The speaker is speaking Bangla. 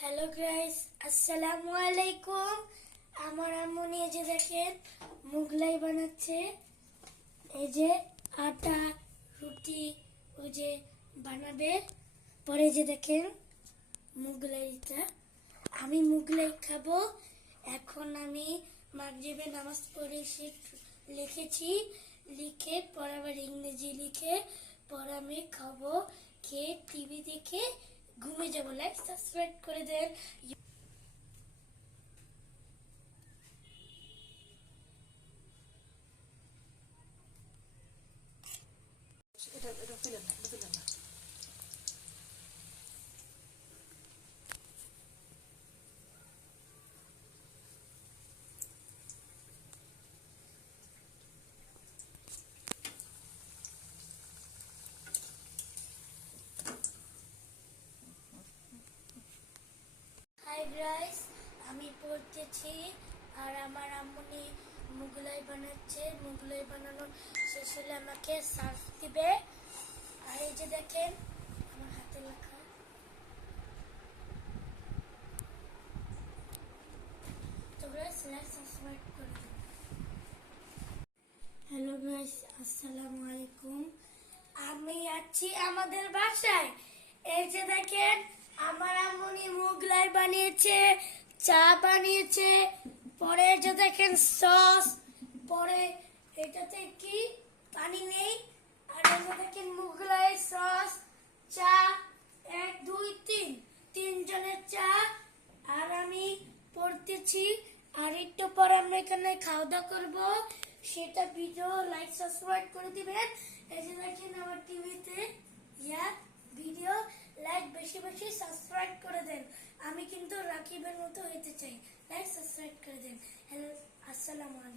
হ্যালো গাইস, আসসালামু আলাইকুম। আমার আম্মু নিয়ে যে দেখেন মুগলাই বানাচ্ছে। এই যে আটা রুটি ওই যে বানাবে, পরে যে দেখেন মুগলাইটা। আমি মুগলাই খাবো। এখন আমি মাগরিবে নামাজ পড়ে লিখেছি, লিখে পরে আবার ইংরেজি লিখে পরে আমি খাবো। খেয়ে টিভি দেখে ঘুমিয়ে যাবো। লাইক সাবস্ক্রাইব করে দেন। এটা ফেলেন না, এটা ফেলেন না। হাই গাইস, আমি পড়তেছি আর আমার আম্মুনি মুগলাই বানাচ্ছে। মুগলাই বানানোর শেষ হলে আমাকে সার্ভ দিবে। আর এই যে দেখেন আমার হাতে লেখা। তো গাইস লাইক সাবস্ক্রাইব করে দিন। হ্যালো গাইস, আসসালামু আলাইকুম। আমি আছি আমাদের বাসায়। এই যে দেখেন আমার আম্মুনি মুগলাই বানিয়েছে, চা বানিয়েছে, পরে যে দেখেন সস, পরে এটাতে কি পানি নেই। আর এই যে দেখেন মুগলাই সস চা, 1 2 3 তিনজনের চা। আর আমি পড়তেছি। আর একটু পরে আমরা এখানে খাওয়া দাওয়া করবো। সেটা ভিডিও লাইক সাবস্ক্রাইব করে দিবেন। এই যে দেখেন আমার টিভিতে ভিডিও লাইক বেশি বেশি সাবস্ক্রাইব করে দেন। আমি কিন্তু রাকিবের মতো হতে চাই। লাইক সাবস্ক্রাইব করে দেন। হ্যালো, আসসালামু আলাইকুম।